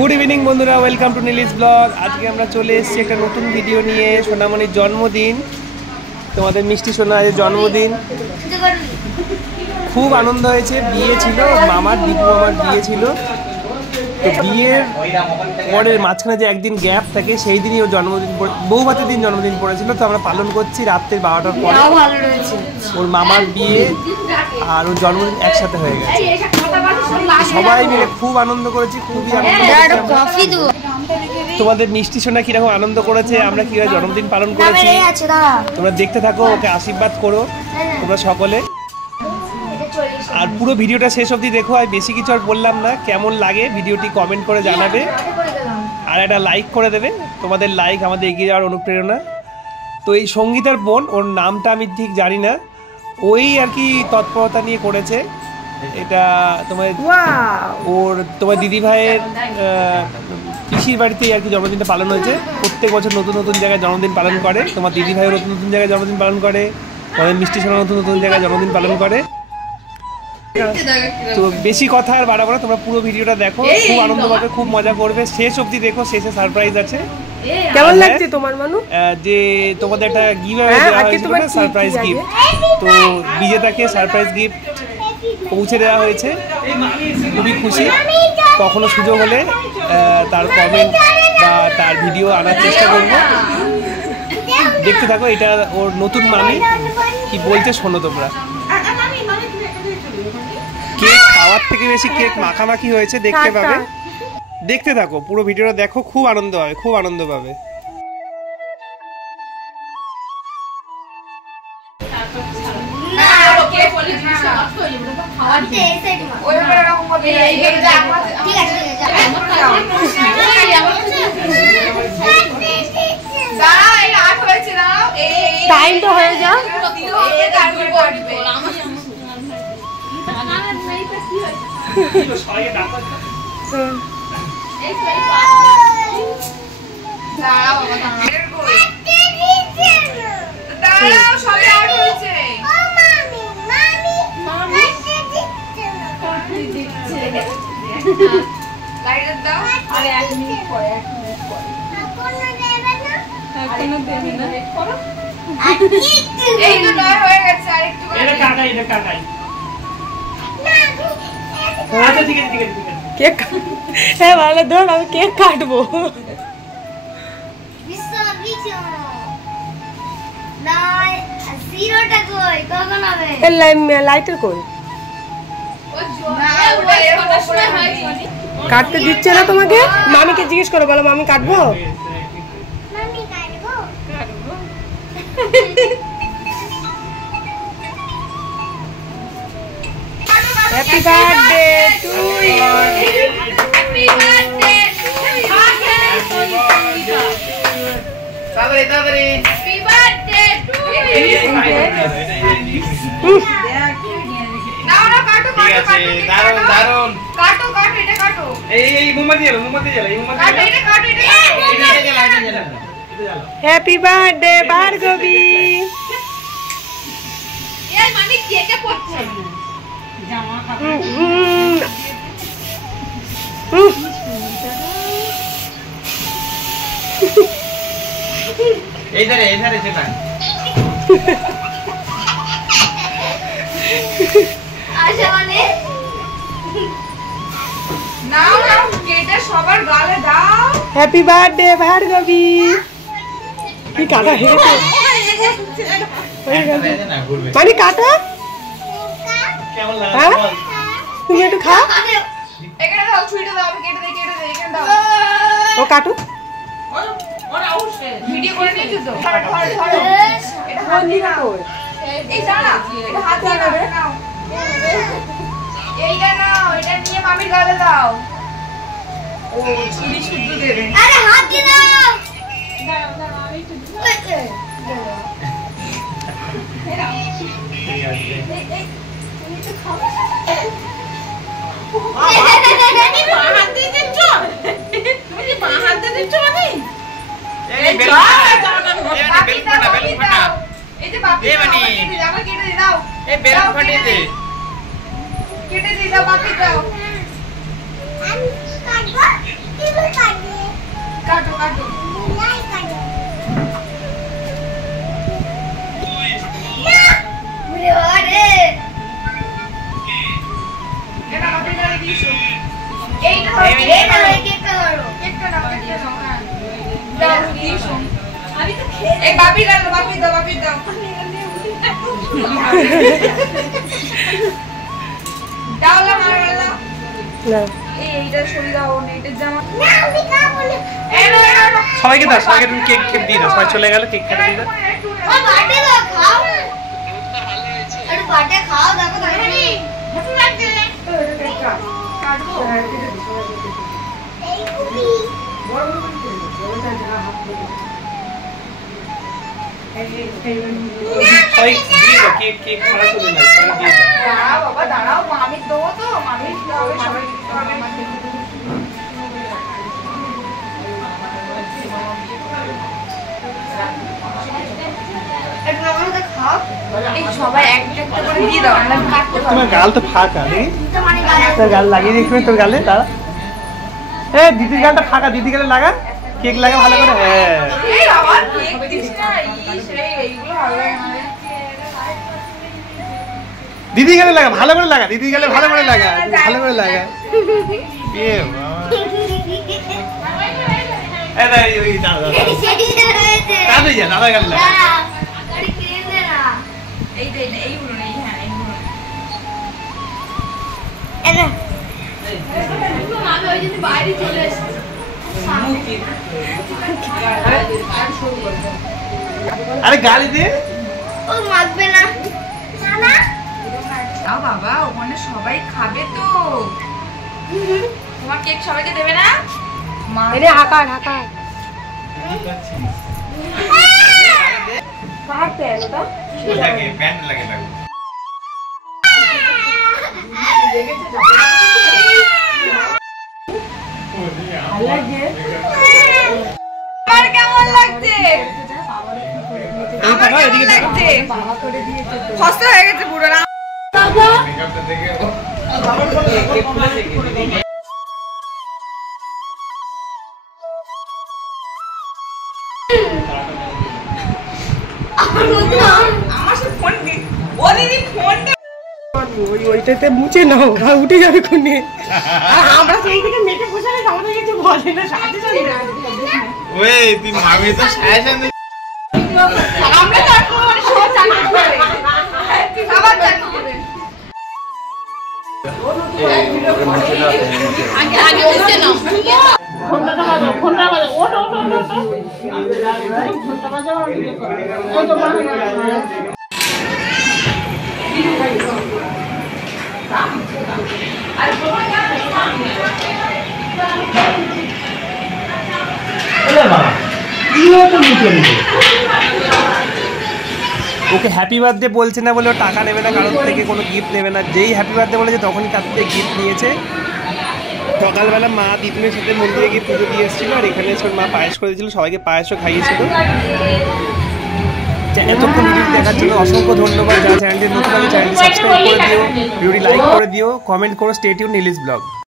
Good evening বন্ধুরা, welcome to নীলিস blog. আজকে আমরা চলে এসেছি একটা নতুন ভিডিও নিয়ে। সোনামণির জন্মদিন, তোমাদের মিষ্টি সোনার জন্মদিন। খুব আনন্দ হয়েছে। বিয়ে ছিল মামার, দীপু মামার বিয়ে ছিল। তো বিয়ের পরের মাঝখানে যে একদিন গ্যাপ থাকে, সেই দিনই ওর জন্মদিন, বউ ভাতের দিন জন্মদিন পড়েছিল। তো আমরা পালন করছি রাত্রে 12টার পরে। ওর মামার বিয়ে আর ওর জন্মদিন একসাথে হয়ে গেছে। সবাই মিলে খুব আনন্দ করেছি, খুবই আনন্দ। তোমাদের মিষ্টি সোনা কিরকম আনন্দ করেছে, আমরা কিভাবে জন্মদিন পালন করেছি তোমরা দেখতে থাকো। ওকে আশীর্বাদ করো তোমরা সকলে। আর পুরো ভিডিওটা শেষ অবধি দেখো। আর বেশি কিছু আর বললাম না। কেমন লাগে ভিডিওটি কমেন্ট করে জানাবে, আর একটা লাইক করে দেবে। তোমাদের লাইক আমাদের এগিয়ে যাওয়ার অনুপ্রেরণা। তো এই সঙ্গীতার বোন, ওর নামটা আমি ঠিক জানি না, ওই আর কি তৎপরতা নিয়ে করেছে এটা। তোমার দিদি ভাইয়ের পিসির বাড়িতেই আর কি জন্মদিনটা পালন হয়েছে। প্রত্যেক বছর নতুন নতুন জায়গায় জন্মদিন পালন করে। তোমার দিদি ভাইও নতুন নতুন জায়গায় জন্মদিন পালন করে। তোমাদের মিষ্টি সোনা নতুন নতুন জায়গায় জন্মদিন পালন করে। তো বেশি কথা আর বাড়াবো না, তোমরা পুরো ভিডিওটা দেখো, খুব আনন্দ পাবে, খুব মজা করবে। শেষ অবধি দেখো, শেষে সারপ্রাইজ আছে। কেমন লাগছে তোমার মানু? যে তোমাদের একটা গিভঅ্যাওয়ে দেওয়া হয়েছিল না, সারপ্রাইজ গিফট। তো বিজেতাকে সারপ্রাইজ গিফট পৌঁছে দেওয়া হয়েছে। খুবই খুশি। কখনো সুযোগ হলে তার কমেন্ট বা তার ভিডিও আনার চেষ্টা করবো। দেখতে থাকো। এটা ওর নতুন মামি কি বলছে শোনো তোমরা। কেক খাওয়ার থেকে বেশি কেক মাখামাখি হয়েছে, দেখতে পাবে। দেখতে থাকো, পুরো ভিডিওটা দেখো, খুব আনন্দ হবে, খুব আনন্দ পাবে। টাইম তো হয়ে যা। হ্যাঁ ভালো, ধর আমি কেক কাটবো। লাইটার কই কাটতে দিচ্ছে না তোমাকে? মামিকে জিজ্ঞেস করো, বলো মামি কাটবো। Happy birthday to you. Happy birthday তাড়াতাড়ি হ্যাপি বার্থডে টু ইউ। নাও না, কাটো কাটো কাটো, দারুন দারুন, কাটো কাটো, এটা কাটো। এই মোমবাতি জ্বালা, মোমবাতি জ্বালা, এই মোমবাতি জ্বালা, এটা কাটো, এটা জ্বালা, এটা জ্বালা। Happy birthday Bhargavi. এই মামি কেকে পড়ছে জামা কাপড়। এই ধারে সেটা আচ্ছা মানে নাও নাও, কেটে সবার গালে দাও। Happy birthday Bhargavi. কি কাটা হেরেছে মানে কাটা। কেমন লাগে তুমি একটু খাও। এখানে দাও, ছুরিটা দাও, আমি কেটে দেই, কেটে দেই, এখানে দাও। ও কাটো। ওরা আউশে ভিডিও করে নিয়েছো তো। এটা হাত দিয়ে নাও। এই দাঁড়া, এটা হাত দিয়ে নাও। এইটা নাও, এটা নিয়ে মামির গালে দাও। ও ছুরি শুদ্ধ দেবে। আরে হাত দিয়ে দাও। দাও দাও, আমি একটু তুমি তো খাও। হাত দিয়ে দিচ্ছ, তুমি মা হাত দিয়ে দিচ্ছ মানে। এই বেলুন ফাটা, এই যে বাপি আমার কেটে দাও, এই বেলুন ফাটিয়ে দে, কেটে দাও বাপি দাও। সবাইকে দাও, সবাইকে তুমি কেক খেতে দিয়ে দাও, সবাই চলে গেল, কেক খেতে দিয়ে দাও। সবাই দিয়ে দাও, কেক কেক খাওয়া চলে না, সবাই দিয়ে দাও। দাঁড়াও বাবা দাঁড়াও, মামি দেবো তো, মামি সবাই সবাই একটা করে দিয়ে দাও। তোমার গাল তো ফাঁকা, তোর গাল লাগিয়ে দেখবে তোর গালে, দাঁড়া। দিদির গালটা ফাঁকা, দিদি গালে লাগা, কেক লাগা ভালো করে। দিদি গালে লাগা, ভালো করে লাগা, দিদি গালে ভালো করে লাগা, ভালো করে লাগা। দাদা গালে লাগা। আরে গালি দে, ও মাখবে না। বাবা ওখানে সবাই খাবে তো, তোমার কেক সবাইকে দেবে না? ঢাকা ঢাকা আমার কেমন লাগছে? কষ্ট হয়ে গেছে পুরো না। ওইটাতে মুছে নাও, উঠে যাবে কোনে। আমরা সেই থেকে মেটে বসে না, আমাদের কিছু বলে না, সাথে সাথে ওই তুই মামি তো সায়াসান আমরা তো আর কোনো শো চালু করে আবার চালু করে আগে আগে উঠে নাও। ঘন্টাটা বাজাও, ঘন্টা বাজাও, ওঠ ওঠ ওঠ ওঠ, ঘন্টা বাজাও। ও তো ওকে হ্যাপি বার্থডে বলছে না বলে ও টাকা নেবে না, কারোর থেকে কোনো গিফট নেবে না। যেই হ্যাপি বার্থডে বলেছে তখনই তার থেকে গিফট নিয়েছে। সকালবেলা মা দিদুনের সাথে মন্দিরে গিয়ে পুজো দিয়ে এসেছিল, আর এখানে এসে মা পায়েস করে দিয়েছিল, সবাইকে পায়েসও খাইয়েছিল। এতক্ষণ ভিডিও দেখার জন্য অসংখ্য ধন্যবাদ। যারা চ্যানেলটি নতুন, চ্যানেলটি সাবস্ক্রাইব করে দিও, ভিডিওটি লাইক করে দিও, কমেন্ট করো। স্টে টিউন নিলিস ব্লগ।